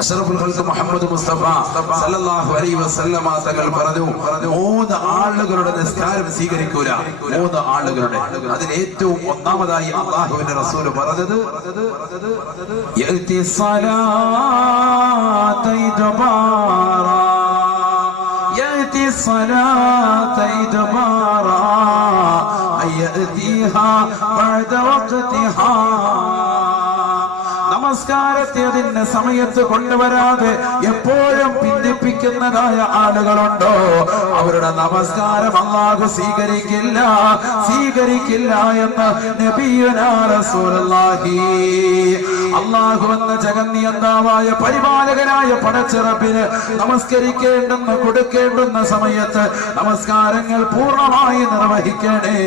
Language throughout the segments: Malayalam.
അഷ്റഫുൽ ഖൽഖ് മുഹമ്മദ് മുസ്തഫ സല്ലല്ലാഹു അലൈഹി വസല്ലമ തങ്ങൾ പറഞ്ഞു, 3 ആളുകളുടെ നിസ്കാരം സ്വീകരിക്കൂല. 3 ആളുകളുടെ. അതിൽ ഏറ്റവും ഒന്നാമതായി അല്ലാഹുവിന്റെ റസൂൽ പറഞ്ഞത് യഅതി സ്വലാത ഇദ്ബാറാ യഅതി സ്വലാത ഇദ്ബാറാ അയഅതിഹാ ബഅദ വഖ്തിഹാ. നമസ്കാരത്തെ അതിന്റെ സമയത്ത് കൊണ്ടുവരാതെ എപ്പോഴും പിന്തിപ്പിക്കുന്നതായ ആളുകളുണ്ടോ അവരുടെ നമസ്കാരം അല്ലാഹു സ്വീകരിക്കില്ല എന്ന് നബിയുനാ റസൂലുള്ളാഹി. അല്ലാഹു എന്ന ജഗന്നിയന്താവായ പരിപാലകനായ പടച്ചിറപ്പിന് നമസ്കരിക്കേണ്ടെന്ന് കൊടുക്കേണ്ടുന്ന സമയത്ത് നമസ്കാരങ്ങൾ പൂർണ്ണമായി നിർവഹിക്കണേ.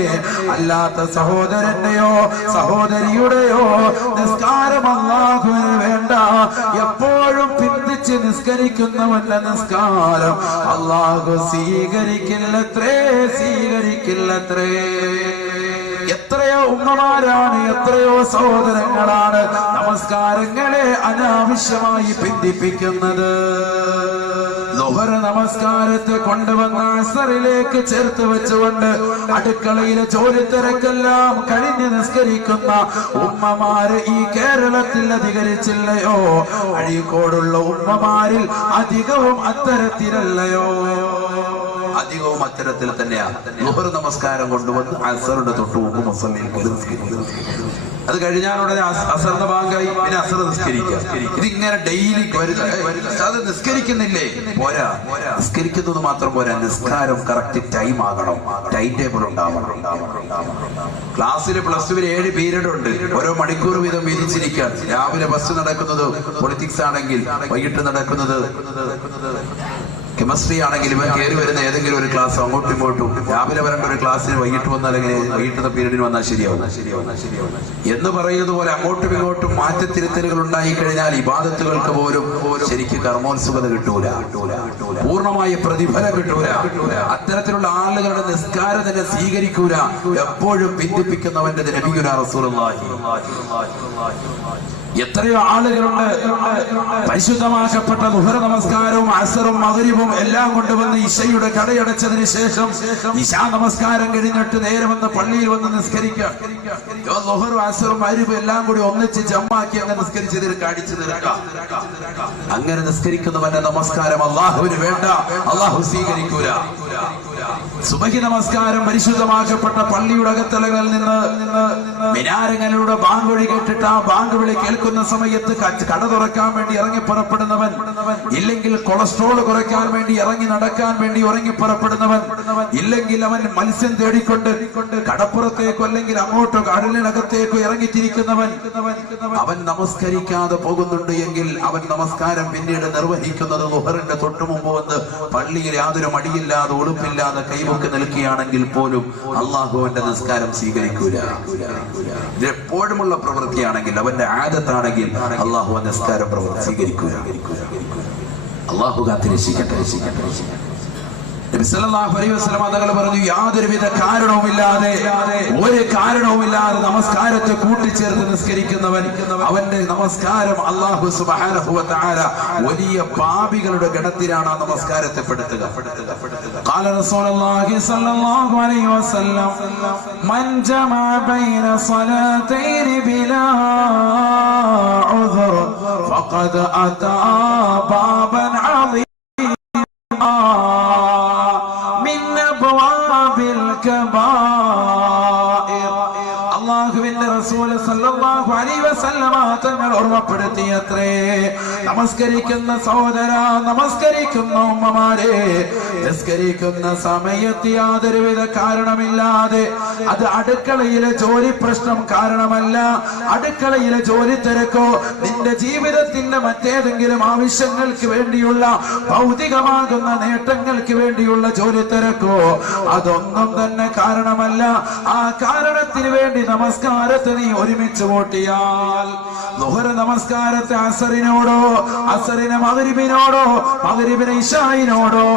അല്ലാത്ത സഹോദരന്റെയോ സഹോദരിയുടെയോ നിസ്കാരം അല്ലാഹുവിന് വേണ്ട. എപ്പോഴും പിന്തിച്ച് നിസ്കരിക്കുന്നവന്റെ നിസ്കാരം അല്ലാഹു സ്വീകരിക്കില്ലത്രേ. എത്രയോ ഉമ്മമാരാണ്, എത്രയോ സഹോദരങ്ങളാണ് നമസ്കാരങ്ങളെ അനാവശ്യമായി പിന്തിപ്പിക്കുന്നത്. ളുഹർ നമസ്കാരത്തെ കൊണ്ടുവന്ന് അസറിലേക്ക് ചേർത്ത് വെച്ചുകൊണ്ട് അടുക്കളയിലെ ജോലി തിരക്കെല്ലാം കഴിഞ്ഞ് നിസ്കരിക്കുന്ന ഉമ്മമാര് ഈ കേരളത്തിൽ അധികരിച്ചില്ലയോ? അഴീക്കോടുള്ള ഉമ്മമാരിൽ അധികവും അത്തരത്തിലല്ലയോ? അധികവും അത്തരത്തിൽ തന്നെയാണ്. ളുഹർ നമസ്കാരം കൊണ്ടുവന്ന് അസറുടെ തൊട്ട് മുമ്പ് മുസല്ലയിൽ നിസ്കരിക്കും. അത് കഴിഞ്ഞാൽ ഉടനെ അസറിന്റെ ഭാഗമായി പിന്നെ അസർ നിസ്കരിക്കുക. ഇതിങ്ങനെ ഡെയിലി അത് നിസ്കരിക്കുന്നില്ലേ? പോരാ. നിസ്കരിക്കുന്നത് മാത്രം പോരാ, നിസ്കാരം കറക്റ്റ് ടൈം ആകണം, ടൈം ടേബിൾ ഉണ്ടാവണം. ക്ലാസ്സിൽ +2 7 പീരീഡ് ഉണ്ട്. ഓരോ മണിക്കൂർ വീതം വിരിച്ചിരിക്കാൻ. രാവിലെ ഫസ്റ്റ് നടക്കുന്നത് പൊളിറ്റിക്സ് ആണെങ്കിൽ വൈകിട്ട് നടക്കുന്നത് കെമിസ്ട്രി ആണെങ്കിലും കയറി വരുന്ന ഏതെങ്കിലും ഒരു ക്ലാസ് അങ്ങോട്ടും ഇങ്ങോട്ടും. രാവിലെ വരേണ്ട ഒരു ക്ലാസ്സിന് വൈകിട്ട് വന്നാൽ എങ്ങനെ? വൈകിട്ടത്തെ പീരീഡിന് വന്നാൽ ശരിയാവും എന്ന് പറയുന്നത് പോലെ അങ്ങോട്ടും ഇങ്ങോട്ടും മാറ്റത്തിരുത്തലുകൾ ഉണ്ടായി കഴിഞ്ഞാൽ ഇബാദത്തുകൾക്ക് പോലും ശരിക്കും കർമ്മോത്സുകത കിട്ടൂല, പൂർണ്ണമായ പ്രതിഫലം കിട്ടൂല. അത്തരത്തിലുള്ള ആളുകളുടെ നിസ്കാരം തന്നെ സ്വീകരിക്കൂല. എപ്പോഴും പിന്തിപ്പിക്കുന്നവന്റെ നബിയുനാ റസൂലുള്ളാഹി. എത്രയോ ആളുകളുണ്ട് പരിശുദ്ധമാക്കപ്പെട്ട ളുഹർ നമസ്കാരവും അസറും മഗ്രിബും എല്ലാം കൊണ്ടുവന്ന് ഇശയുടെ കടയടച്ചതിന് ശേഷം ഇശാ നമസ്കാരം കഴിഞ്ഞിട്ട് നേരെ വന്ന് പള്ളിയിൽ വന്ന് നിസ്കരിക്കുക. ളുഹറും അസറും മഗ്രിബും എല്ലാം കൂടി ഒന്നിച്ച് ജമ്മാക്കി അങ്ങനെ നിസ്കരിച്ച് അടിച്ചു തീർക്കാം. അങ്ങനെ നിസ്കരിക്കുന്നവന്റെ നമസ്കാരം അല്ലാഹുവിന് വേണ്ട, അല്ലാഹു സ്വീകരിക്കൂല. സുബഹി നമസ്കാരം പരിശുദ്ധമാക്കപ്പെട്ട പള്ളിയുടെ അകത്തലകളിൽ നിന്ന് മിനാരങ്ങളുടെ ബാങ്ക് വിളി കേട്ടിട്ട് ആ ബാങ്ക് വിളി കേൾക്കുന്ന സമയത്ത് കട തുറക്കാൻ വേണ്ടി ഇറങ്ങി പുറപ്പെടുന്നവൻ, ഇല്ലെങ്കിൽ കൊളസ്ട്രോൾ കുറയ്ക്കാൻ വേണ്ടി ഇറങ്ങി നടക്കാൻ വേണ്ടി ഇറങ്ങി പുറപ്പെടുന്നവൻ, ഇല്ലെങ്കിൽ അവൻ മത്സ്യം തേടിക്കൊണ്ട് കടപ്പുറത്തേക്കോ അല്ലെങ്കിൽ അങ്ങോട്ടോ കടലിനകത്തേക്കോ ഇറങ്ങിത്തിരിക്കുന്നവൻ, അവൻ നമസ്കരിക്കാതെ പോകുന്നുണ്ട് എങ്കിൽ അവൻ നമസ്കാരം പിന്നീട് നിർവഹിക്കുന്നത് ളുഹറിന്റെ തൊട്ടു മുമ്പ് വന്ന് പള്ളിയിൽ യാതൊരു മടിയില്ലാതെ ഉടുപ്പില്ലാതെ കൈവക്ക് നിൽക്കുകയാണെങ്കിൽ പോലും അള്ളാഹുവിന്റെ നിസ്കാരം സ്വീകരിക്കൂല. ഇതെപ്പോഴുമുള്ള പ്രവൃത്തിയാണെങ്കിൽ, അവന്റെ ആദത്താണെങ്കിൽ അള്ളാഹു നിസ്കാരം സ്വീകരിക്കൂല. അള്ളാഹു കാത്തിരക്ഷിക്കട്ടെ. നബി സല്ലല്ലാഹു അലൈഹി വസല്ലം തങ്ങൾ പറഞ്ഞു, യാതൊരുവിധ കാരണവുമില്ലാതെ ഒരു കാരണവുമില്ലാതെ നമസ്കാരത്തെ കൂട്ടിച്ചേർത്ത് നിസ്കരിക്കുന്നവൻ അവന്റെ നമസ്കാരം അല്ലാഹു സുബ്ഹാനഹു വ തആല വലിയ പാപികളുടെ ഗണത്തിലാണ് ആ നമസ്കാരത്തെ പെടുത്തുക. ഖാല റസൂലുള്ളാഹി സ്വല്ലല്ലാഹു അലൈഹി വസല്ലം മൻ ജമഅ ബൈന സ്വലാത്തൈനി ബിലാ ഉദ്ർ ഫഖദ് അതാ ബാബൻ അദീം തങ്ങൾ ഓർമ്മപ്പെടുത്തിയത്രേ. നമസ്കരിക്കുന്ന സഹോദര, നമസ്കരിക്കുന്ന ഉമ്മമാരെ, നിസ്കരിക്കുന്ന സമയത്ത് യാതൊരുവിധ കാരണമില്ലാതെ, അത് അടുക്കളയിലെ ജോലി പ്രശ്നം കാരണമല്ല, അടുക്കളയിലെ ജോലി തിരക്കോ നിന്റെ ജീവിതത്തിന്റെ മറ്റേതെങ്കിലും ആവശ്യങ്ങൾക്ക് വേണ്ടിയുള്ള ഭൗതികമാകുന്ന നേട്ടങ്ങൾക്ക് വേണ്ടിയുള്ള ജോലി തിരക്കോ അതൊന്നും തന്നെ കാരണമല്ല. ആ കാരണത്തിന് വേണ്ടി നമസ്കാരത്തെ നീ ഒരുമിച്ച് കൂട്ടിയാൽ ളുഹർ നമസ്കാരത്തെ അസറിനോടോ, അസറിനെ മഗ്രിബിനോടോ, മഗ്രിബിനെ ഇശായിനോടോ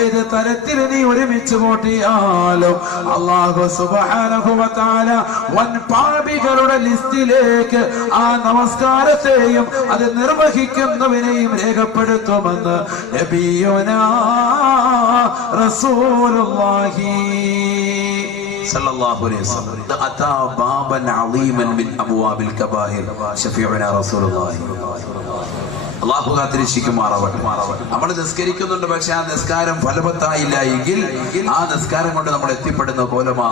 ഏത് തരത്തിൽ നീ ഒരുമിച്ച് കൂട്ടിയാലും അല്ലാഹു സുബ്ഹാനഹു വ തആല വൻ പാപികളുടെ ലിസ്റ്റിലേക്ക് ആ നമസ്കാരത്തെയും അത് നിർവഹിക്കുന്നവനെയും രേഖപ്പെടുത്തുമെന്ന് നബിയുനാ റസൂലുള്ളാഹി സല്ലല്ലാഹു അലൈഹി വസല്ലം. അതാ ബാബൻ അളീമൻ മിൻ അബ്വാബിൽ കബായിർ ശഫീഉനാ റസൂലുള്ളാഹി. അല്ലാഹു കാത്തിരക്ഷിക്കുമാറാവട്ടെ. നമ്മൾ നിസ്കരിക്കുന്നുണ്ട്, പക്ഷെ ആ നിസ്കാരം ഫലവത്തായില്ല എങ്കിൽ ആ നിസ്കാരം കൊണ്ട് നമ്മൾ എത്തിപ്പെടുന്ന കോലമാ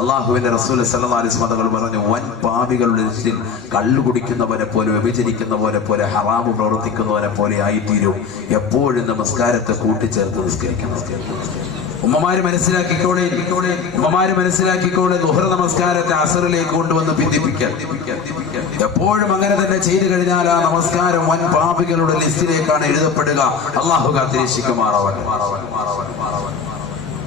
അല്ലാഹുവിന്റെ റസൂൽ സല്ലല്ലാഹു അലൈഹി വസല്ലം പറഞ്ഞു, വൻ പാപികളുടെ ലിസ്റ്റിൽ കള്ളു കുടിക്കുന്നവനെ പോലെ, വ്യഭിചരിക്കുന്നവനെ പോലെ, ഹറാമ് പ്രവർത്തിക്കുന്നവനെ പോലെ ആയിത്തീരും എപ്പോഴും നമസ്കാരത്തെ കൂട്ടിച്ചേർത്ത് നിസ്കരിക്കണം. ഉമ്മമാര് മനസ്സിലാക്കിക്കോളെ, ഉമ്മമാര് മനസ്സിലാക്കിക്കോളെ, ളുഹർ നമസ്കാരത്തെ അസറിലേക്ക് കൊണ്ടുവന്ന് ഭിന്നിപ്പിക്കാൻ. എപ്പോഴും അങ്ങനെ തന്നെ ചെയ്തു കഴിഞ്ഞാൽ ആ നമസ്കാരം വൻ പാപികളുടെ ലിസ്റ്റിലേക്കാണ് എഴുതപ്പെടുക. അല്ലാഹു കാത്തിരക്ഷിക്കുമാറാവട്ടെ.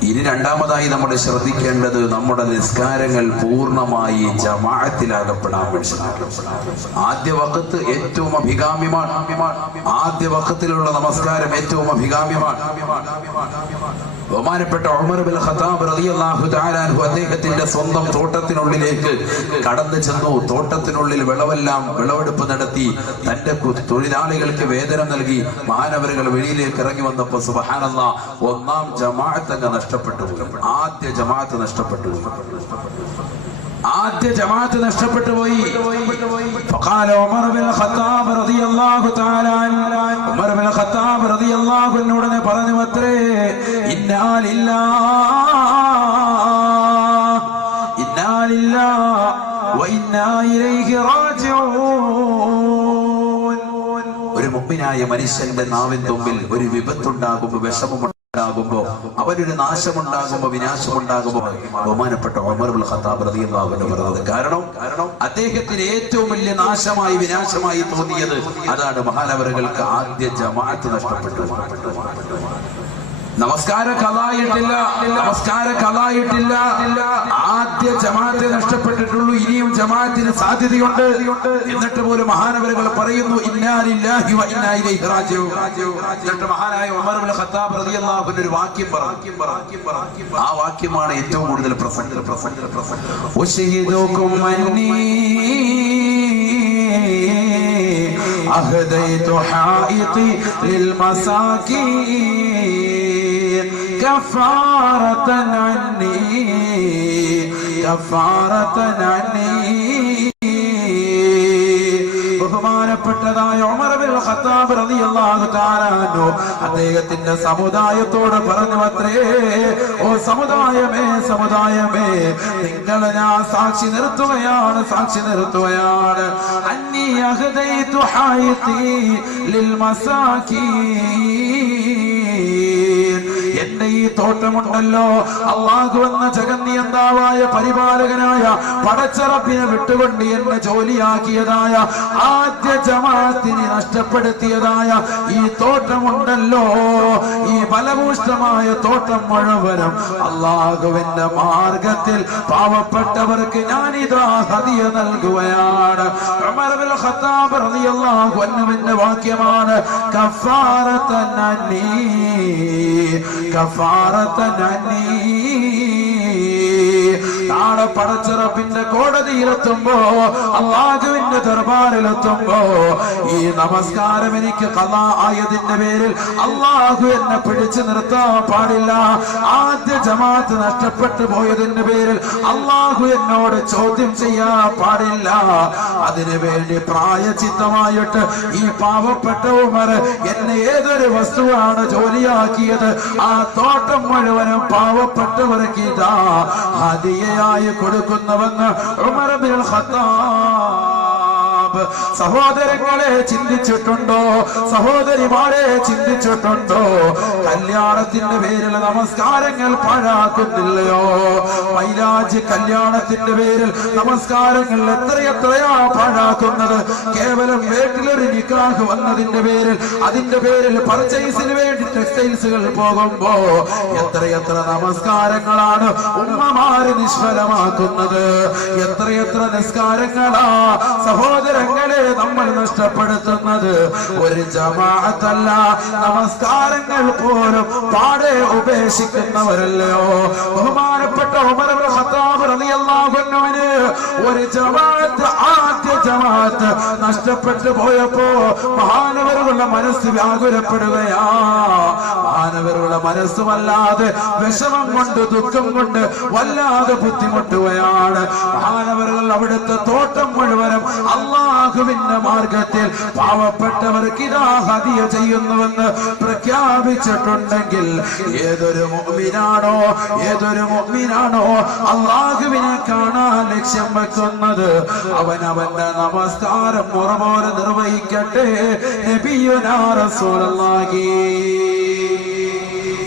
ഇനി രണ്ടാമതായി നമ്മൾ ശ്രദ്ധിക്കേണ്ടത് നമ്മുടെ നിസ്കാരങ്ങൾ പൂർണ്ണമായി ജമാഅത്തിലാകപ്പെടാൻ മനസ്സിലാക്കണം. ആദ്യ വഖത്ത് ഏറ്റവും അഭികാമ്യമാണ്. ആദ്യ വഖത്തിലുള്ള നമസ്കാരം ഏറ്റവും അഭികാമ്യമാണ്. ബഹുമാനപ്പെട്ട ഉമർ ഇബ്നുൽ ഖത്താബ് റളിയല്ലാഹു തആല അൻഹു അദ്ദേഹത്തിന്റെ സ്വന്തം തോട്ടത്തിനുള്ളിലേക്ക് കടന്നു ചെന്നു. തോട്ടത്തിനുള്ളിൽ വിളവെടുപ്പ് നടത്തി തന്റെ തൊഴിലാളികൾക്ക് വേതനം നൽകി മഹാനവറുകൾ വെളിയിലേക്ക് ഇറങ്ങി വന്നപ്പോൾ സുബ്ഹാനല്ലാഹ് ഒന്നാം ജമാഅത്ത് അങ്ങ് നഷ്ടപ്പെട്ടു. ആദ്യ ജമാഅത്ത് നഷ്ടപ്പെട്ടു. ആദ്യ ജമാഅത്ത് നഷ്ടപ്പെട്ടു പോയി. ഫഖാല ഉമർ ഇബ്നുൽ ഖത്താബ് റളിയല്ലാഹു തആല ഉമർ ഇബ്നുൽ ഖത്താബ് റളിയല്ലാഹു അൻഹു പറഞ്ഞു അത്രേ, ഇന്നാ ലില്ലാഹി വ ഇന്നാ ഇലൈഹി റാജിഊൻ. ഒരു മുഅ്മിനായ മനുഷ്യന്റെ നാവിൻ തുമ്പിൽ ഒരു വിപത്തുണ്ടാകുമ്പോൾ, വിഷമമുണ്ടാകുമ്പോ, അവനൊരു നാശമുണ്ടാകുമ്പോ, വിനാശമുണ്ടാകുമ്പോ ബഹുമാനപ്പെട്ട ഉമർ ഇബ്നുൽ ഖത്താബ് റളിയല്ലാഹു അൻഹു പറഞ്ഞത്. കാരണം അദ്ദേഹത്തിന് ഏറ്റവും വലിയ നാശമായി, വിനാശമായി തോന്നിയത് അതാണ്. മഹാനവറുകൾക്ക് ആദ്യ ജമാഅത്ത് നഷ്ടപ്പെട്ടു. നമസ്കാരം കളായിട്ടില്ല. ആദ്യ ജമാഅത്തെ നഷ്ടപ്പെട്ടിട്ടുള്ളൂ. ഇനിയും ജമാഅത്തിന് സാധ്യതയുണ്ട്. എന്നിട്ട് പോലും മഹാനവറുകൾ പറയുന്നു, ഇന്നാ ലില്ലാഹി വ ഇന്നാ ഇലൈഹി റാജിഊൻ. എന്നിട്ട് മഹാനായ ഉമർ ഇബ്നുൽ ഖത്താബ് റളിയല്ലാഹു അൻഹു ഒരു വാക്യം പറഞ്ഞു. ആ വാക്യമാണ് ഏറ്റവും കൂടുതൽ പ്രസംഗം. വശഹിദുകും അന്നീ അഹദൈതു ഹായിതി ലിൽ മസാകീൻ കഫാറതൻ അന്നി. ബഹുമാനപ്പെട്ടതായ ഉമർ ഇബ്നുൽ ഖത്താബ് റളിയല്ലാഹു തആല അൻഹു അദ്ദേഹത്തിന്റെ സമുദായത്തോട് പറഞ്ഞു അത്രേ, ഓ സമുദായമേ, നിങ്ങളെ ഞാൻ സാക്ഷി നിർത്തുകയാണ്. അന്നീ അഹദൈതു ഹായിതി ലിൽ മസാകീൻ. എന്റെ ഈ തോട്ടമുണ്ടല്ലോ, അല്ലാഹു എന്ന ജഗന്നിയന്താവായ പരിപാലകനായ പടച്ചറപ്പിനെ വിട്ടുകൊണ്ട് എന്നെ ജോലിയാക്കിയതായ ആദ്യ ജമാഅത്തിനെ നഷ്ടപ്പെടുത്തിയതായ ഈ തോട്ടമുണ്ടല്ലോ, ഈ ഫലഭൂഷ്ടമായ തോട്ടം മുഴുവനും അല്ലാഹുവിന്റെ മാർഗത്തിൽ പാവപ്പെട്ടവർക്ക് ഞാനിതാ ഹദിയ നൽകുകയാണ്. ഉമർ ഇബ്നുൽ ഖത്താബ് റളിയല്ലാഹു അൻഹുവിന്റെ വാക്യമാണ്, കഫാറതൻ അന്നി. നാളെ പടച്ചറപ്പിന്റെ കോടതിയിലെത്തുമ്പോ, അല്ലാഹുവിന്റെ ദർബാറിലെത്തുമ്പോ ഈ നമസ്കാരം എനിക്ക് ഖളാ ആയതിന്റെ പേരിൽ അല്ലാഹു എന്നെ പിടിച്ചു നിർത്താൻ പാടില്ല. ആദ്യ ജമാഅത്ത് നഷ്ടപ്പെട്ടു പോയതിന്റെ പേരിൽ അല്ലാഹു എന്നോട് ചോദ്യം ചെയ്യാൻ പാടില്ല. അതിനു വേണ്ടി പ്രായച്ചിത്തമായിട്ട് ഈ പാവപ്പെട്ട ഉമർ എന്നെ ഏതൊരു വസ്തുവാണ് ജോലിയാക്കിയത്, ആ തോട്ടം മുഴുവനും പാവപ്പെട്ടവർക്ക് ഇതാ ഹദിയയായി കൊടുക്കുന്നുവെന്ന് ഉമർ ഇബ്നുൽ ഖത്താബ്. സഹോദരങ്ങളെ ചിന്തിച്ചിട്ടുണ്ടോ? സഹോദരിമാരെ ചിന്തിച്ചിട്ടുണ്ടോ? കല്യാണത്തിന്റെ പേരിൽ നമസ്കാരങ്ങൾ പാഴാക്കുന്നില്ലയോ? മൈലാജ് കല്യാണത്തിന്റെ പേരിൽ നമസ്കാരങ്ങൾ എത്രയാ പാഴാക്കുന്നത്? കേവലം വീട്ടിലൊരു നിക്കാഹ് വന്നതിന്റെ പേരിൽ, അതിന്റെ പേരിൽ പർച്ചേസിന് വേണ്ടി ടെക്സ്റ്റൈൽസുകൾ പോകുമ്പോ എത്രയെത്ര നമസ്കാരങ്ങളാണ് ഉമ്മമാര് നിഷ്ഫലമാക്കുന്നത്? എത്രയെത്ര നിസ്കാരങ്ങളാ സഹോദരങ്ങൾ സഹോദരങ്ങളെ നമ്മൾ നഷ്ടപ്പെടുത്തുന്നത് ഒരു ജമാഅത്തല്ല, നമസ്കാരങ്ങൾ പോലും പാടെ ഉപേക്ഷിക്കുന്നവരല്ലയോ. ബഹുമാനപ്പെട്ട ഉമർ ഇബ്നു ഖത്താബ് റളിയല്ലാഹു അൻഹുവിന് ഒരു ജമാഅത്ത്, ആദ്യ ജമാഅത്ത് നഷ്ടപ്പെട്ടു പോയപ്പോ മഹാനവറുകളുടെ മനസ്സ് വ്യാകുലപ്പെടുകയാ. മഹാനവറുകളുടെ മനസ്സുമല്ലാതെ വിഷമം കൊണ്ട് ദുഃഖം കൊണ്ട് വല്ലാതെ ബുദ്ധിമുട്ടുകയാണ്. മഹാനവറുകൾ അവിടുത്തെ തോട്ടം മുഴുവനും അല്ലാഹുവിന്റെ മാർഗത്തിൽ പാവപ്പെട്ടവർക്ക് ഇതാ ഹദിയ ചെയ്യുന്നുവെന്ന് പ്രഖ്യാപിച്ചിട്ടുണ്ടെങ്കിൽ ഏതൊരു മുഅ്മിനാണോ അല്ലാഹുവിനെ കാണാൻ ലക്ഷ്യം വെക്കുന്നത് അവനവന്റെ നമസ്കാരം മുറ പോലെ നിർവഹിക്കട്ടെ. നബിയുനാ റസൂലുള്ളാഹി,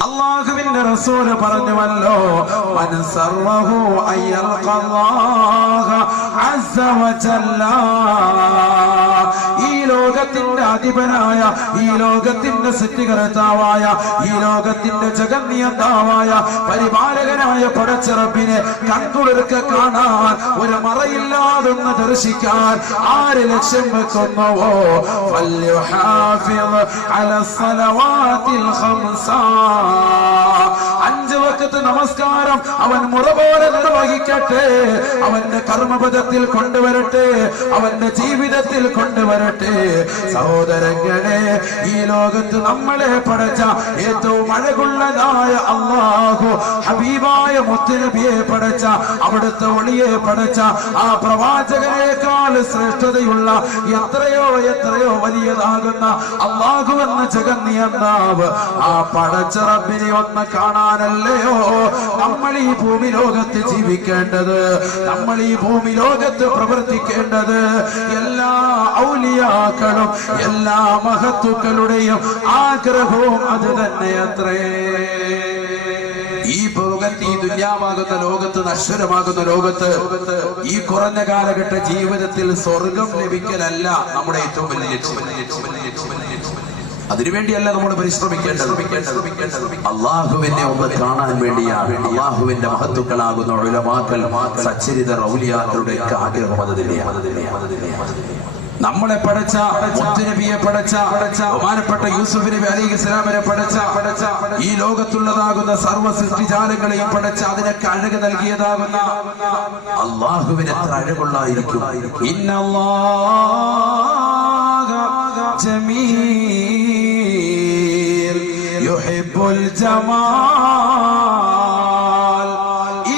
അല്ലാഹുവിന്റെ റസൂല് പറഞ്ഞുവല്ലോ, മൻ സർറഹു അയ്യൽഖല്ലാഹ അസ്സ വജല്ല. ഈ ലോകത്തിന്റെ അധിപനായ, ഈ ലോകത്തിന്റെ സൃഷ്ടികർത്താവായ, ഈ ലോകത്തിന്റെ ജഗന്നിയന്താവായ പരിപാലകനായ പടച്ച റബ്ബിനെ കൺകുളിർക്ക് കാണാൻ, ഒരു മറയില്ലാതൊന്ന് ദർശിക്കാൻ ആര് ലക്ഷ്യം വെക്കുന്നുവോ ഫൽയുഹാഫിദ് അലസ്സലവാതിൽ ഖംസ. 5 വഖത്ത് നമസ്കാരം അവൻ മുറ പോലെ നിർവഹിക്കട്ടെ. അവന്റെ കർമ്മപദത്തിൽ കൊണ്ടുവരട്ടെ, അവന്റെ ജീവിതത്തിൽ കൊണ്ടുവരട്ടെ. സഹോദരങ്ങളെ, ഈ ലോകത്ത് നമ്മളെ പടച്ച ഏറ്റവും അഴകുള്ളതായ അല്ലാഹു ഹബീബായ മുത്തുനബിയെ പടച്ച, അവിടുത്തെ ഒളിയെ പടച്ച ആ പ്രവാചകനേക്കാൾ ശ്രേഷ്ഠതയുള്ള എത്രയോ വലിയതാകുന്ന അല്ലാഹു എന്ന ജഗന്നിയന്താവ് ആ പടച്ച റബ്ബിനെ ഒന്ന് കാണാനല്ലയോ നമ്മൾ ഈ ഭൂമി ലോകത്ത് ജീവിക്കേണ്ടത്, നമ്മൾ ഈ ഭൂമി ലോകത്ത് പ്രവർത്തിക്കേണ്ടത്. എല്ലാ ഔലിയാക്കളും എല്ലാ മഹത്തുക്കളുടെയും ആഗ്രഹവും അത് തന്നെയത്രേ. ഈ ദുന്യാവാകുന്ന ലോകത്ത്, നശ്വരമാകുന്ന ലോകത്ത് ഈ കുറഞ്ഞ കാലഘട്ട ജീവിതത്തിൽ സ്വർഗം ലഭിക്കലല്ല നമ്മുടെ ഏറ്റവും വലിയ ലക്ഷ്യം. അതിനുവേണ്ടിയല്ല നമ്മൾ പരിശ്രമിക്കേണ്ടത്. അള്ളാഹുവിനെ ഒന്ന് കാണാൻ വേണ്ടിയാണ്. അള്ളാഹുവിന്റെ മഹത്തുക്കളാകുന്ന ഉലമാക്കൾ, സച്ചരിത ഔലിയാക്കളുടെ ആഗ്രഹം അത് തന്നെയാണ്. നമ്മളെ പടച്ച മുത്തുനബിയെ പടച്ച ബഹുമാനപ്പെട്ട യൂസുഫ് നബി അലൈഹിസ്സലാമിനെ പടച്ച ഈ ലോകത്തുള്ളതാകുന്ന സർവ്വ സൃഷ്ടിജാലങ്ങളെയും പടച്ച അതിനൊക്കെ അഴക് നൽകിയതാകുന്ന അള്ളാഹുവിന് എത്ര അഴകുള്ളായിരിക്കും. ഇന്നല്ലാഹ ജമീൽ യുഹിബ്ബുൽ ജമാൽ.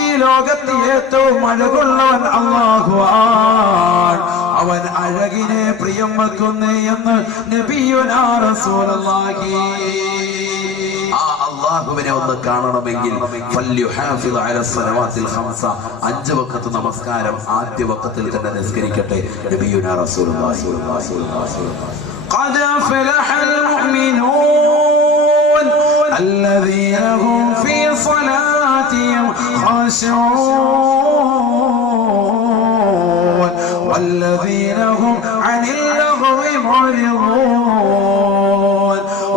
ഈ ലോകത്ത് ഏറ്റവും അഴകുള്ളവൻ അല്ലാഹുവാൻ. അവൻ അഴകിനെ പ്രിയം വെക്കുന്നേ എന്ന് നബിയുനാ റസൂലുള്ളാഹി. ആ അല്ലാഹുവിനെ ഒന്ന് കാണണമെങ്കിൽ ഫൽയുഹാഫിദ് അലസ്സലവാതിൽ ഖംസ. 5 വഖത്ത് നമസ്കാരം ആദ്യ വഖത്തിൽ തന്നെ നിസ്കരിക്കട്ടെ. നബിയുനാ റസൂലുള്ളാഹി. ഖദ ഫലഹൽ മുഅ്മിനൂൻ الذين هم في صلاتهم خاشعون والذين هم عن اللغو معرضون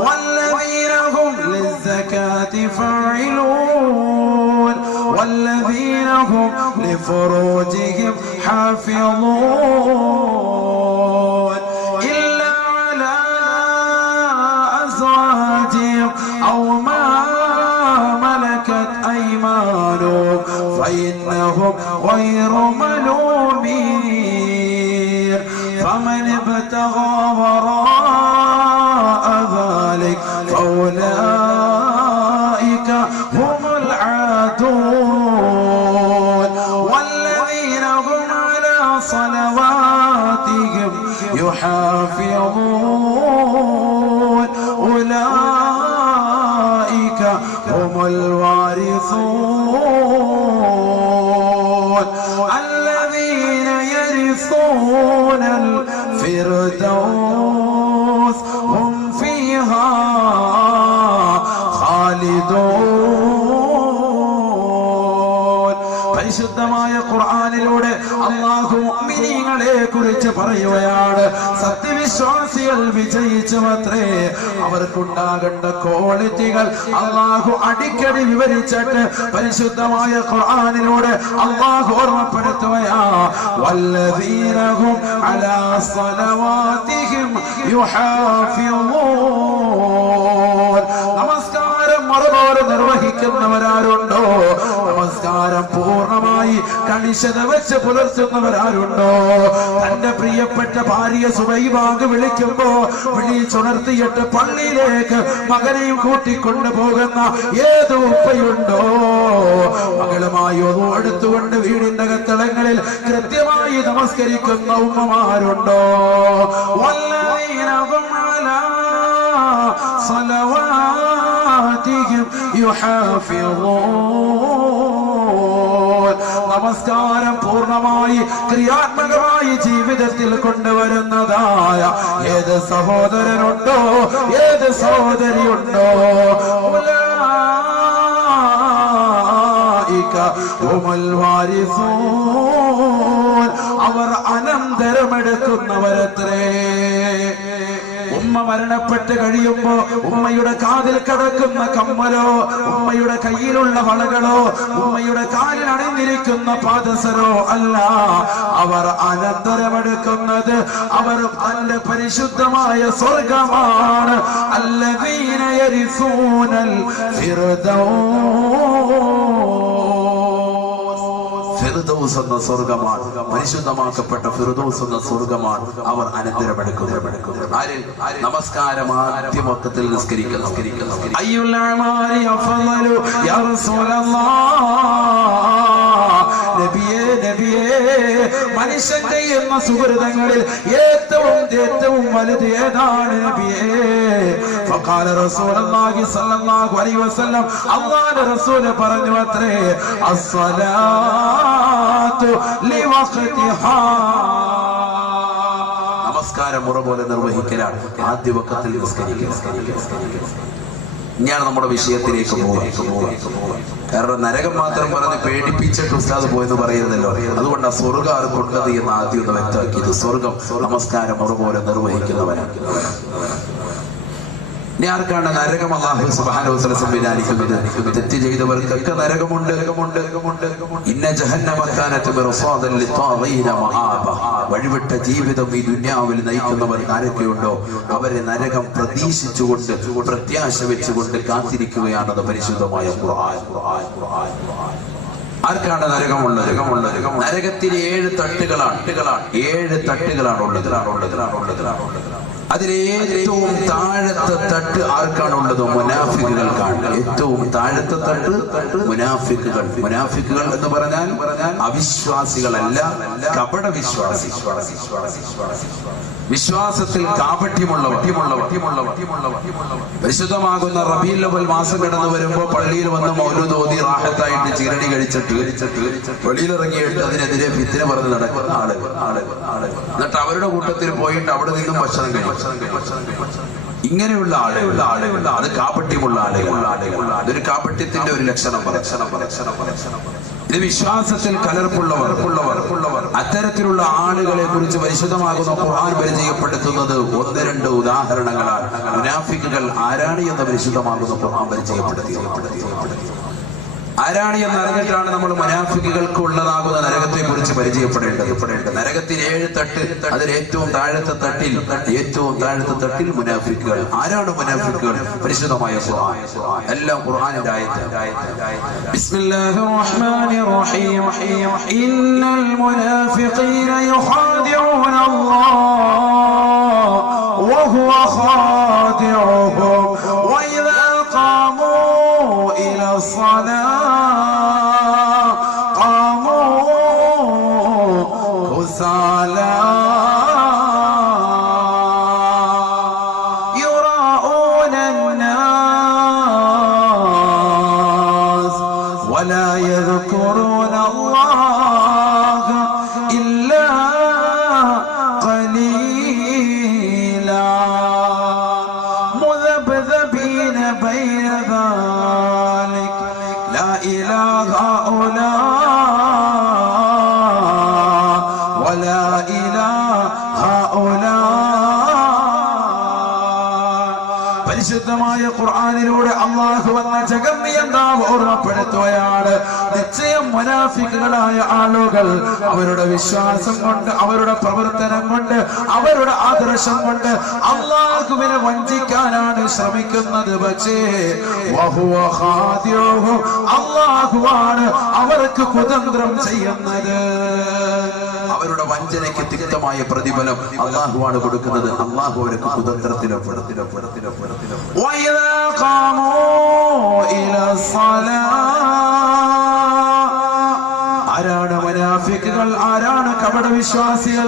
والذين هم للزكاة فاعلون والذين هم لفروجهم حافظون إلا على أزواجهم أو ما ملكت أيمانهم فإنهم غير ملومين فمن ابتغى وراء ذلك فأولئك هم العادون والذين هم على صلواتهم يحافظون أولئك هم الوارثون الذين يرثون الفردوس هم فيها خالدون. പരിശുദ്ധമായ ഖുർആനിലൂടെ അല്ലാഹു മുഅ്മിനീങ്ങളെ കുറിച്ച് പറയുകയാണ്. സത്യവിശ്വാസികൾ വിജയിച്ചുവത്രേ. അവർക്കുണ്ടാകേണ്ട ക്വാളിറ്റികൾ അല്ലാഹു അടിക്കടി വിവരിച്ചിട്ട് പരിശുദ്ധമായ ഖുർആനിലൂടെ അല്ലാഹു ഓർമ്മപ്പെടുത്തുകയാ. വല്ലദീന ഹും അലാ സ്വലവാതിഹിം യുഹാഫിളൂൻ. നമസ്കാരം മറുപോലെ നിർവഹിക്കുന്നവരാരുണ്ടോ? നമസ്കാരം പൂർണ്ണമായി കണിശത വെച്ച് പുലർത്തുന്നവരാരുണ്ടോ? തന്റെ പ്രിയപ്പെട്ട ഭാര്യ സുബൈബാഗ് വിളിക്കുമ്പോ വിളിച്ചുണർത്തിയിട്ട് പള്ളിയിലേക്ക് മകനെയും കൂട്ടിക്കൊണ്ടു പോകുന്ന ഏത് ഉപ്പയുണ്ടോ? മകളുമായി ഒന്നും എടുത്തുകൊണ്ട് വീടിന്റെ അകത്തളങ്ങളിൽ കൃത്യമായി നമസ്കരിക്കുന്ന ഉമ്മമാരുണ്ടോ? വല്ലദീന ഹും അലാ സ്വലവാതിഹിം യുഹാഫിളൂൻ. നമസ്കാരം പൂർണ്ണമായി ക്രിയാത്മകമായി ജീവിതത്തിൽ കൊണ്ടുവരുന്നതായ ഏത് സഹോദരനുണ്ടോ, ഏത് സഹോദരിയുണ്ടോ? ഉലൈക ഹുമുൽ വാരിസൂൻ. അവർ അനന്തരമെടുക്കുന്നവരത്രേ. ഉമ്മ മരണപ്പെട്ട് കഴിയുമ്പോ ഉമ്മയുടെ കാതിൽ കിടക്കുന്ന കമ്മലോ, ഉമ്മയുടെ കയ്യിലുള്ള വളകളോ, ഉമ്മയുടെ കാലിൽ അണിഞ്ഞിരിക്കുന്ന പാദസരോ അല്ല. അവർ അനന്തരമെടുക്കുന്നത് അവർ തന്റെ പരിശുദ്ധമായ സ്വർഗമാണ്. അല്ലദീന യരിസൂനൽ ഫിർദൗസ് എന്ന സ്വർഗമാണ്, പരിശുദ്ധമാക്കപ്പെട്ട ഫിർദൗസ് എന്ന സ്വർഗമാണ് അവർ അനന്തരമെടുക്കുന്നത്. ആര്? നമസ്കാരം ആദ്യമൊക്കത്തിൽ നിസ്കരിക്കുന്നു. അയ്യുൽ അഅമാലി അഫ്ളലു യാ റസൂലല്ലാഹ്. നബിയേ നബിയേ, മനുഷ്യൻ ചെയ്യുന്ന സുഹൃതങ്ങളിൽ ഏറ്റവും വലുത് ഏതാണ് നബിയേ? ഫഖാല റസൂലുള്ളാഹി സ്വല്ലല്ലാഹു അലൈഹി വസല്ലം, അല്ലാഹുവിന്റെ റസൂൽ പറഞ്ഞു അത്രേ, അസ്സലാത്തു ലിവഖ്തിഹാ. നമസ്കാരം മുറ പോലെ നിർവഹിക്കലാണ്, ആദ്യ വഖത്തിൽ നിസ്കരിക്കുക. ഞാൻ നമ്മുടെ വിഷയത്തിലേക്ക് പോവുക. കാരണം നരകം മാത്രം പറഞ്ഞ് പേടിപ്പിച്ചിട്ട് ഉസ്താദ് പോയെന്ന് പറയുന്നല്ലോ. അതുകൊണ്ട് ആ സ്വർഗം ആർക്കുണ്ടത് എന്ന് ആദ്യം ഒന്ന് വ്യക്തമാക്കിയത്. സ്വർഗം നമസ്കാരം മുറ പോലെ നിർവഹിക്കുന്നവനാണ്. ഇനി ആർക്കാണ് നരകം അല്ലാഹു സുബ്ഹാനഹു വ തആല സംവിധാനിക്കുന്നത്? തെറ്റ് ചെയ്തവർക്കൊക്കെ നരകമുണ്ട്. ഇന്ന ജഹന്നമ കാനത് മിർസാദൻ ലിത്വാഗീന മആബ. വഴിവിട്ട ജീവിതം ഈ ദുനിയാവിൽ നയിക്കുന്നവർ ആരൊക്കെയുണ്ടോ അവരെ നരകം പ്രതീക്ഷിച്ചുകൊണ്ട്, പ്രത്യാശ വെച്ചുകൊണ്ട് കാത്തിരിക്കുകയാണെന്ന് പരിശുദ്ധമായ ഖുർആൻ. ആർക്കാണ് നരകമുള്ളത്? നരകത്തിന് 7 തട്ടുകളാണ്. 7 തട്ടുകളാണുള്ളത്. അതിലേറ്റവും താഴത്തെ തട്ട് ആർക്കാണുള്ളത്? മുനാഫിക്കുകൾക്കാണ്. ഏറ്റവും താഴത്തെ തട്ട് മുനാഫിക്കുകൾ. മുനാഫിക്കുകൾ എന്ന് പറഞ്ഞാൽ അവിശ്വാസികളല്ല, കപട വിശ്വാസി. വിശ്വാസത്തിൽ കാപട്യമുള്ളവർ. പരിശുദ്ധമാകുന്ന റബീഉൽ അവ്വൽ മാസം കടന്നു വരുമ്പോ പള്ളിയിൽ വന്ന് മൗലൂദ് ഓതി റാഹത്തായിട്ട് ചീരടി കഴിച്ചിട്ട് വെളിയിലിറങ്ങിയിട്ട് അതിനെതിരെ ഫിത്ന പറഞ്ഞ് നടക്കുന്ന ആളുകൾ. എന്നിട്ട് അവരുടെ കൂട്ടത്തിൽ പോയിട്ട് അവിടെ നിന്നും ഭക്ഷണം കഴിക്കും. ഇങ്ങനെയുള്ള ആളുകൾ, അത് കാപട്യമുള്ള ആളുകൾ. അതൊരു കാപട്യത്തിന്റെ ഒരു ലക്ഷണം. ഇത് വിശ്വാസത്തിൽ കലർപ്പുള്ളവർ. അത്തരത്തിലുള്ള ആളുകളെ കുറിച്ച് പരിശുദ്ധമാകുന്ന ഖുർആൻ പരിചയപ്പെടുത്തുന്നത് 1-2 ഉദാഹരണങ്ങളാണ്. മുനാഫിക്കുകൾ ആരാണ് എന്ന് പരിശുദ്ധമാകുന്ന ഖുർആൻ പരിചയപ്പെടുത്തി. ആരാണ് എന്ന് അറിഞ്ഞിട്ടാണ് നമ്മൾ മുനാഫിക്കുകൾക്ക് ഉള്ളതാകുന്ന നരകത്തെ കുറിച്ച് പരിചയപ്പെടേണ്ടത്. നരകത്തിന് 7 തട്ട്. അതിൽ ഏറ്റവും താഴത്തെ തട്ടിൽ മുനാഫിക്കുകൾ. ആരാണ് മുനാഫിക്കുകൾ? പരിശുദ്ധമായ ഖുർആൻ. എല്ലാം ഖുർആനിന്റെ ആയത്ത്. ബിസ്മില്ലാഹിർ റഹ്മാനിർ റഹീം. ഇന്നൽ മുനാഫിഖീന യുഖാദിഊന അല്ലാഹ് വഹുവ ഖാദിഉഹും വഇദാ ഖാമൂ ഇലാ الصلاة كسالى يراءون الناس ولا يذكرون الله إلا قليلا. പരിശുദ്ധമായ ഖുർആനിലൂടെ അല്ലാഹു വന്ന ജഗന്നിയന്താവ് ഓർമ്മപ്പെടുത്തുകയാണ്. നിശ്ചയം മുനാഫിക്കുകളായ ആളുകൾ അവരുടെ വിശ്വാസം കൊണ്ട്, അവരുടെ പ്രവർത്തനം കൊണ്ട്, അവരുടെ ആദർശം കൊണ്ട് അല്ലാഹുവിനെ വഞ്ചിക്കാനാണ് ശ്രമിക്കുന്നത്. പക്ഷേ അല്ലാഹുവാണ് അവർക്ക് കുതന്ത്രം ചെയ്യുന്നത്. അവരുടെ വഞ്ചനയ്ക്ക് തിക്തമായ പ്രതിഫലം അല്ലാഹുവാണ് കൊടുക്കുന്നത്. അല്ലാഹു അവർക്ക് കുതന്ത്രത്തിലും ആരാണ് മുനാഫിക്കുകൾ, ആരാണ് കപട വിശ്വാസികൾ?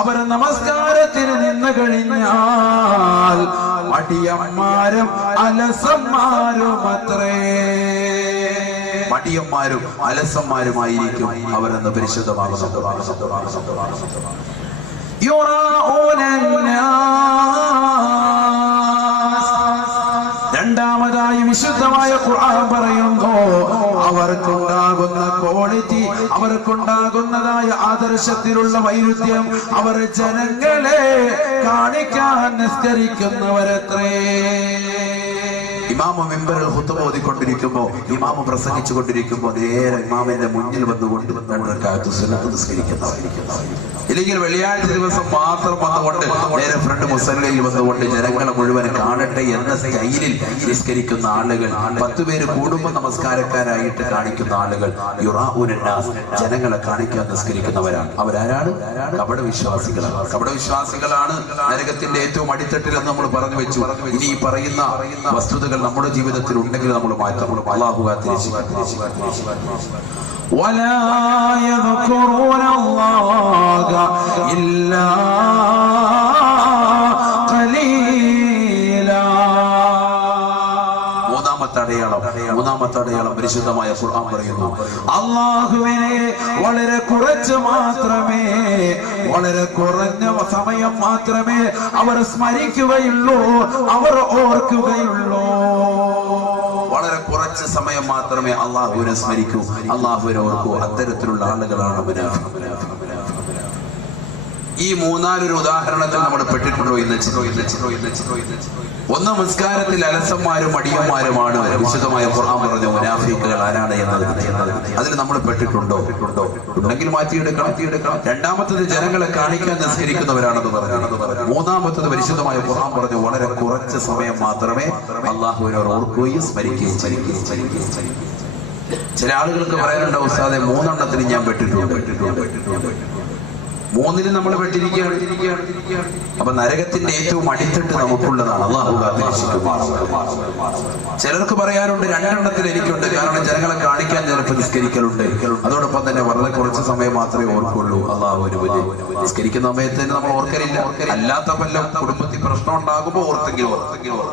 അവർ നമസ്കാരത്തിന് നിന്ന് കഴിഞ്ഞാൽ മടിയന്മാരും അലസന്മാരും അത്രേ. മടിയന്മാരും അലസന്മാരുമായിരിക്കും അവരെന്ന് പരിശുദ്ധമാകുന്നു. രണ്ടാമതായി വിശുദ്ധമായ ഖുർആൻ പറയുന്നു, അവർക്കുണ്ടാകുന്ന ക്വാളിറ്റി, അവർക്കുണ്ടാകുന്നതായ ആദർശത്തിലുള്ള വൈരുദ്ധ്യം, അവർ ജനങ്ങളെ കാണിക്കാൻ നിസ്കരിക്കുന്നവരത്രേ. ഇമാമ മിമ്പറിൽ ഖുതുബ ഓതിക്കൊണ്ടിരിക്കുമ്പോ, ഇമാമ പ്രസംഗിച്ചു കൊണ്ടിരിക്കുമ്പോ നേരെ ഇമാമിന്റെ മുന്നിൽ വന്നുകൊണ്ട് 2 റക്അത്ത് സുന്നത്ത് നിസ്കരിക്കുന്നവർ. ഇല്ലെങ്കിൽ വെള്ളിയാഴ്ച ദിവസം മാത്രം വന്നുകൊണ്ട് നേരെ ഫ്രണ്ട് മുസല്ലയിൽ വന്നുകൊണ്ട് ജനങ്ങളെ മുഴുവൻ കാണട്ടെ എന്ന സ്റ്റൈലിൽ നിസ്കരിക്കുന്ന ആളുകൾ, 10 പേര് കൂടുമ്പോൾ നമസ്കാരക്കാരായിട്ട് കാണിക്കുന്ന ആളുകൾ, യുറാഉനന്നാസ്, ജനങ്ങളെ കാണിക്കാൻ നിസ്കരിക്കുന്നവരാണ്. അവരാരാണ്? കപട വിശ്വാസികളാണ്. കപട വിശ്വാസികളാണ് നരകത്തിന്റെ ഏറ്റവും അടിത്തട്ടിൽ എന്ന് നമ്മൾ പറഞ്ഞു വെച്ചു. ഇനി ഈ പറയുന്ന വസ്തുതകൾ നമ്മുടെ ജീവിതത്തിൽ ഉണ്ടെങ്കിൽ നമ്മൾ മാറ്റം. അല്ലാഹു കാത്തിരിച്ചു. ولا يذكرون الله إلا قليلا. മൂന്നാമത്തെ അടയാളം പരിശുദ്ധമായ ഖുർആൻ പറയുന്നു, അല്ലാഹുവിനെ വളരെ കുറച്ച് മാത്രമേ, വളരെ കുറഞ്ഞ സമയം മാത്രമേ അവർ സ്മരിക്കുകയുള്ളൂ, അവർ ഓർക്കുകയുള്ളൂ. വളരെ കുറച്ച് സമയം മാത്രമേ അള്ളാഹുവിനെ സ്മരിക്കൂ, അള്ളാഹുവിനെ ഓർക്കൂ. അത്തരത്തിലുള്ള ആളുകളാണ് മുനാഫിഖ്. ഈ 3-4 ഉദാഹരണത്തിൽ നമ്മൾ പെട്ടിട്ടുണ്ടോ ഇന്ന്? ഒന്ന്, നമസ്കാരത്തിൽ അലസന്മാരും മടിയന്മാരുമാണ് വിശുദ്ധമായ ഖുർആൻ പറഞ്ഞ മുനാഫിക്കുകൾ ആരാണ് എന്നത്. അതിൽ നമ്മൾ പെട്ടിട്ടുണ്ടോ? ഉണ്ടെങ്കിൽ മാറ്റിയെടുക്കണം. രണ്ടാമത്തത്, ജനങ്ങളെ കാണിക്കാൻ നിസ്കരിക്കുന്നവരാണെന്ന് പറഞ്ഞു. മൂന്നാമത്തത്, പരിശുദ്ധമായ ഖുർആൻ പറഞ്ഞു വളരെ കുറച്ച് സമയം മാത്രമേ അള്ളാഹുവിനെ ഓർക്കുകയും സ്മരിക്കുകയും. ചില ആളുകൾക്ക് പറയാനുണ്ട്, ഉസ്താദെ 3 എണ്ണത്തിന് ഞാൻ പെട്ടിട്ടുണ്ട്. 3-ന് നമ്മൾ പെട്ടിരിക്കുകയാണ്. അപ്പൊ നരകത്തിന്റെ ഏറ്റവും അടിത്തട്ട് നമുക്കുള്ളതാണ്. അല്ലാഹു കാത്തിരക്ഷിക്കുമാറാകട്ടെ. ചിലർക്ക് പറയാനുണ്ട് 2 എണ്ണത്തിൽ എനിക്കുണ്ട്, കാരണം ജനങ്ങളെ കാണിക്കാൻ ചിലപ്പോൾ നിസ്കരിക്കലുണ്ട്. അതോടൊപ്പം തന്നെ വളരെ കുറച്ച് സമയം മാത്രമേ ഓർക്കുള്ളൂ. അല്ലാഹുവിന് വലിയ നിസ്കരിക്കുന്ന സമയത്ത് തന്നെ നമ്മൾ ഓർക്കലില്ല. അല്ലാത്ത വല്ല കുടുംബത്തിൽ പ്രശ്നം ഉണ്ടാകുമ്പോൾ ഓർത്തെങ്കിലും.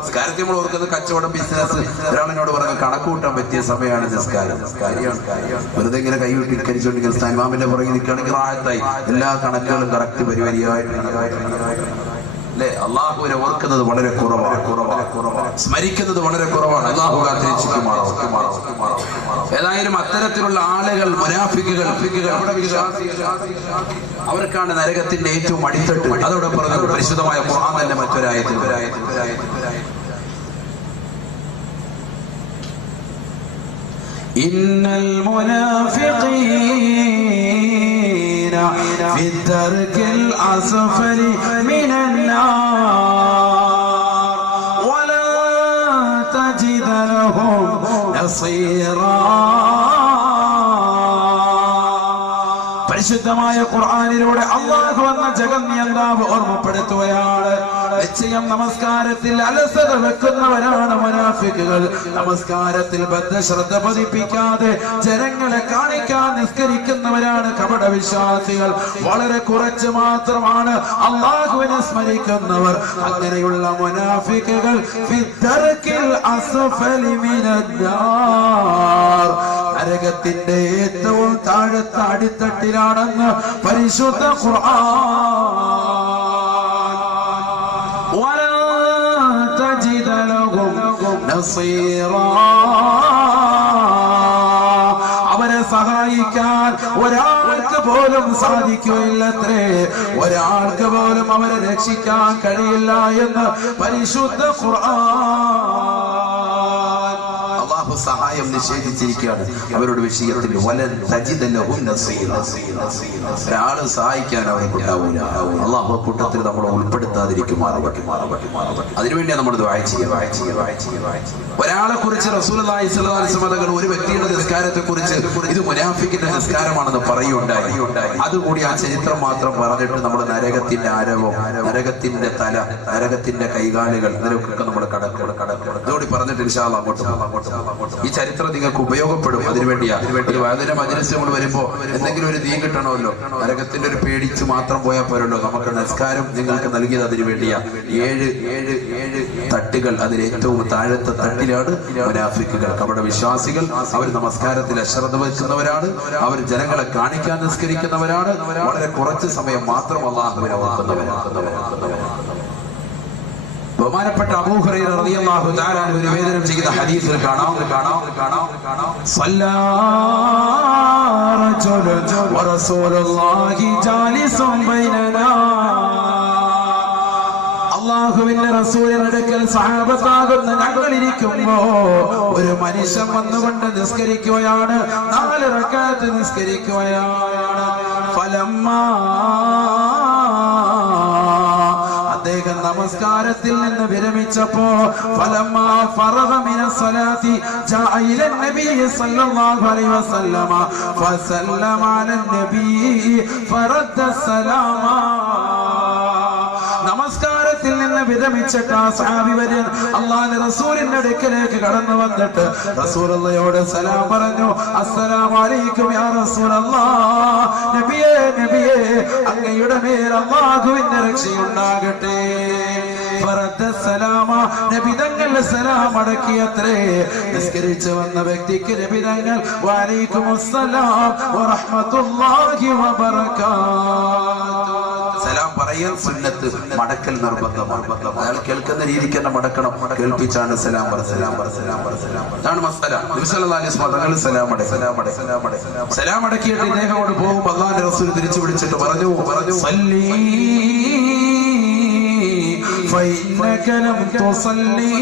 നിസ്കാരത്തിൽ നമ്മൾ ഓർക്കുന്നത് കച്ചവടം, ബിസിനസ്. ഒരാളിനോട് പറഞ്ഞ കണക്ക് കൂട്ടാൻ പറ്റിയ സമയമാണ് നിസ്കാരം. വെറുതെ ഇങ്ങനെ കൈവിട്ടിരിച്ചുകൊണ്ടെങ്കിൽ ഇമാമിന്റെ പുറകെ നിൽക്കുകയാണെങ്കിൽ റാഹത്തായി എല്ലാ കണക്കുകളും കറക്റ്റ് പരിപാടിയായിട്ട് അല്ലെ. അള്ളാഹുവിനെ ഓർക്കുന്നത് വളരെ കുറവാണ്, സ്മരിക്കുന്നത് വളരെ കുറവാണ്. അള്ളാഹു കാത്തിരക്ഷിക്കുമാറാകട്ടെ. ഏതായാലും അത്തരത്തിലുള്ള ആളുകൾ, മുനാഫിക്കുകൾ, അവർക്കാണ് നരകത്തിന്റെ ഏറ്റവും അടിത്തട്ട്. അതോടെ പറഞ്ഞത് പരിശുദ്ധമായ ഖുർആൻ തന്നെ മറ്റൊരായത്തിൽ ഇന്നൽ മുനാഫിഖീന ഫി ദർകിൽ അസ്ഫലി മിനൻ നാർ വലാ തജിദ ലഹും നസീറാ. പരിശുദ്ധമായ ഖുർആനിലൂടെ അല്ലാഹു എന്ന ജഗന്നിയന്താവ് ഓർമ്മപ്പെടുത്തുകയാണ്. നിശ്ചയം നമസ്കാരത്തിൽ അലസത വെക്കുന്നവരാണ് മുനാഫിക്കുകൾ. നമസ്കാരത്തിൽ ബദ്ധശ്രദ്ധ പതിപ്പിക്കാതെ ജനങ്ങളെ കാണിക്കാൻ നിസ്കരിക്കുന്നവരാണ് കപട വിശ്വാസികൾ. വളരെ കുറച്ച് മാത്രമാണ് അല്ലാഹുവിനെ സ്മരിക്കുന്നവർ. അങ്ങനെയുള്ള മുനാഫിക്കുകൾ നരകത്തിന്റെ ഏറ്റവും താഴത്തെ അടിത്തട്ടിലാണെന്ന് പരിശുദ്ധ ഖുർആൻ. അവരെ സഹായിക്കാൻ ഒരാൾക്ക് പോലും സാധിക്കുകയില്ലത്രേ. ഒരാൾക്ക് പോലും അവരെ രക്ഷിക്കാൻ കഴിയില്ല എന്ന് പരിശുദ്ധ ഖുർആൻ. അല്ലാഹു സഹായം നിഷേധിച്ചിരിക്കുകയാണ് അവരുടെ വിഷയത്തിൽ. വലൻ തജിദ ലഹും നസീറ. ഒരാള് സഹായിക്കാൻ അവർക്ക് ഉണ്ടാവില്ല. അല്ലാഹു കൂട്ടത്തിൽ നമ്മളെ ഉൾപ്പെടുത്താതിരിക്കുമാറാകട്ടെ. അതിനുവേണ്ടിയാണ് നമ്മൾ ദുആ ചെയ്യുക. ഒരാളെ കുറിച്ച് റസൂലുള്ളാഹി സ്വല്ലല്ലാഹു അലൈഹി വസല്ലം ഒരു വ്യക്തിയുടെ നിസ്കാരത്തെ കുറിച്ച് ഇത് മുനാഫിക്കിന്റെ നിസ്കാരമാണെന്ന് പറയുകയുണ്ടായി. അതുകൂടി ആ ചരിത്രം മാത്രം പറഞ്ഞിട്ട് നമ്മൾ നരകത്തിന്റെ ആരവം, നരകത്തിന്റെ തല, നരകത്തിന്റെ കൈകാലുകൾ ഇതിലൊക്കെ നമ്മൾ കടക്കും. ഇതോടി പറഞ്ഞിട്ട് ഇൻഷാ അല്ലാഹ് അങ്ങോട്ട് ഈ ചരിത്രം നിങ്ങൾക്ക് ഉപയോഗപ്പെടും. അതിനുവേണ്ടിയാ ഒരു വാദന മജ്‌ലിസ് നമ്മൾ വരുമ്പോ എന്തെങ്കിലും ഒരു ദീൻ കിട്ടണമല്ലോ. നരകത്തിന്റെ ഒരു പേടിച്ച് മാത്രം പോയാൽ പോരല്ലോ. നമുക്ക് നിസ്കാരം നിങ്ങൾക്ക് നൽകിയത് അതിനു വേണ്ടിയാ. 7 തട്ടുകൾ. അതിൽ ഏറ്റവും താഴത്തെ തട്ടിലാണ് മുനാഫിക്കുകൾ, കപട വിശ്വാസികൾ. അവർ നമസ്കാരത്തിൽ അശ്രദ്ധ വെക്കുന്നവരാണ്. അവർ ജനങ്ങളെ കാണിക്കാൻ നിസ്കരിക്കുന്നവരാണ്. വളരെ കുറച്ച് സമയം മാത്രം അല്ലാഹുവിനെ ഓർക്കുന്നവരാണ്. ബഹുമാനപ്പെട്ട അബൂ ഹുറൈറ റളിയല്ലാഹു തആല അൻഹു നിവേദനം ചെയ്ത ഹദീസിൽ കാണാം സല്ലല്ലാ റജുലുൻ വറസൂലുള്ളാഹി ജാലിസുൻ ബൈനനാ. അല്ലാഹുവിന്റെ റസൂലിന്റെ അടുക്കൽ സഹാബത്താകുന്ന ഞങ്ങൾ ഇരിക്കുമ്പോ ഒരു മനുഷ്യൻ വന്നുകൊണ്ട് നിസ്കരിക്കുകയാണ്. 4 റക്അത്ത് നിസ്കരിക്കുകയാണ്. ഫലമ്മാ അദ്ദേഹം നമസ്കാരത്തിൽ നിന്ന് വിരമിച്ചപ്പോ ഫലമ്മാ ഫറഗ മിനസ് സ്വലാത്തി ജാഅ ഇലൻ നബി സല്ലല്ലാഹു അലൈഹി വസല്ലമ ഫസല്ലമ അലൻ നബി ഫറദ്ദ സലാമ. നമസ്കാരത്തിൽ നിന്ന് വിരമിച്ചിട്ട് ആ സഹാബി വര്യൻ അല്ലാഹുവിന്റെ റസൂലിന്റെ അടുക്കലേക്ക് കടന്നു വന്നിട്ട് റസൂലുള്ളാഹിയോട് സലാം പറഞ്ഞു. അസ്സലാമു അലൈക്കും യാ റസൂലല്ലാഹ്. നബിയേ നബിയേ അങ്ങയുടെ മേൽ അല്ലാഹുവിന്റെ രക്ഷയുണ്ടാകട്ടെ. ഫറദ്ദ സലാമ. നബി തങ്ങൾ സലാം അടക്കിയത്രേ. നിസ്കരിച്ചു വന്ന വ്യക്തിക്ക് നബി തങ്ങൾ വഅലൈക്കുമുസ്സലാം വറഹ്മത്തുള്ളാഹി വബറകാതുഹു. സലാം പറയൽ സുന്നത്ത്, മടക്കൽ നിർബന്ധമാണ്. അയാൾ കേൾക്കുന്ന രീതിക്ക് തന്നെ മടക്കണം. കേൾപ്പിച്ചാണ് സലാം പറ. അതാണ് മസ്അല. നബി സല്ലല്ലാഹു അലൈഹി വസല്ലം തങ്ങൾ സലാം അടക്കിയിട്ട് ഇദ്ദേഹത്തോട് പോകുമ്പോൾ അല്ലാഹുവിന്റെ റസൂൽ തിരിച്ചു പിടിച്ചിട്ട് പറഞ്ഞു സല്ലി ഫഇന്നക ലം തുസല്ലി.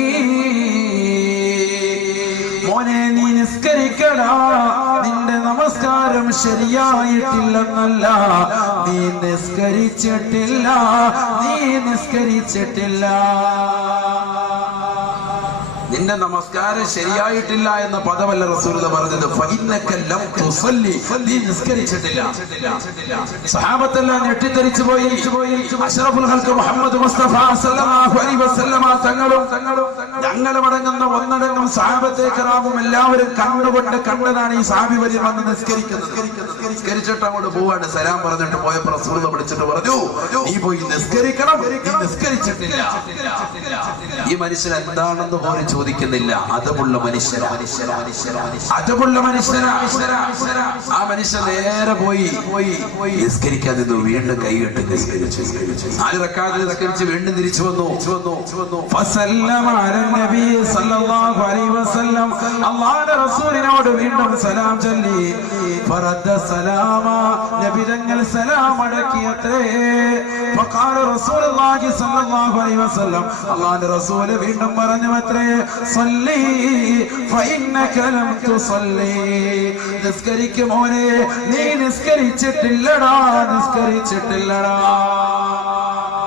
മോനെ നീ നിസ്കരിക്കടാ, നിന്റെ നമസ്കാരം ശരിയായിട്ടില്ലെന്നല്ല, നീ നിസ്കരിച്ചിട്ടില്ല. നിന്റെ നമസ്കാരം ശരിയായിട്ടില്ല എന്ന പദമല്ല റസൂലുള്ളാഹി പറഞ്ഞത്. ഫഇന്നക ലം തുസല്ലി, നീ നിസ്കരിച്ചിട്ടില്ല. സഹാബത്തെല്ലാം ഞെട്ടിത്തെറിച്ചു പോയി. അഷ്റഫുൽ ഖൽഖ് മുഹമ്മദ് മുസ്തഫ സല്ലല്ലാഹു അലൈഹി വസല്ലമ തങ്ങളും ഞങ്ങളടങ്ങുന്ന ഒന്നടങ്കം സഹാബത്തെ കിറാമും എല്ലാവരും കണ്ടതാണ് ഈ സഹാബി വരി വന്ന് നിസ്കരിച്ചിട്ട് അങ്ങോട്ട് പോവാണ്. സലാം പറഞ്ഞിട്ട് പോയപ്പോൾ റസൂലുള്ളാഹി വിളിച്ചിട്ട് പറഞ്ഞു നീ പോയി നിസ്കരിക്കണം, നീ നിസ്കരിച്ചിട്ടില്ല. ഈ മനുഷ്യൻ എന്താണെന്ന് പോലും ചോദിക്കുന്നില്ല. അതമുള്ള മനുഷ്യനാ. ആ മനുഷ്യൻ നേരെ പോയി നിസ്കരിക്കാൻ നിന്നു. വീണ്ടും കൈകെട്ടി നിസ്കരിച്ചു. 4 റക്അത്ത് നിസ്കരിച്ച് വീണ്ടും തിരിച്ചു വന്നു. ഫസല്ലമ അലൻ നബി സല്ലല്ലാഹു അലൈഹി വസല്ലം. അല്ലാഹുവിന്റെ റസൂലിനോട് വീണ്ടും സലാം ചൊല്ലി. ഫറദ്ദ സലാമ. നബി തങ്ങൾ സലാം അടക്കിയത്രേ. ഫഖാല റസൂലുള്ളാഹി സല്ലല്ലാഹു അലൈഹി വസല്ലം. അല്ലാഹുവിന്റെ റസൂൽ വീണ്ടും പറഞ്ഞു അത്രേ സല്ലി ഫഇന്നക ലം തുസല്ലി. നിസ്കരിക്ക് മോനെ, നീ നിസ്കരിച്ചിട്ടില്ലടാ.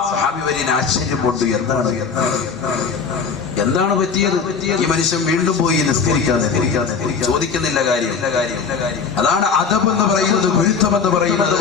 സഹാബി വര്യൻ ആശ്ചര്യം കൊണ്ടു. എന്താണ് പറ്റിയത്? ഈ മനുഷ്യൻ വീണ്ടും പോയി നിസ്കരിക്കാതെ ചോദിക്കുന്നില്ല കാര്യം. അതാണ് അദബ് എന്ന് പറയുന്നത്, ഗുരുത്വം എന്ന് പറയുന്നത്.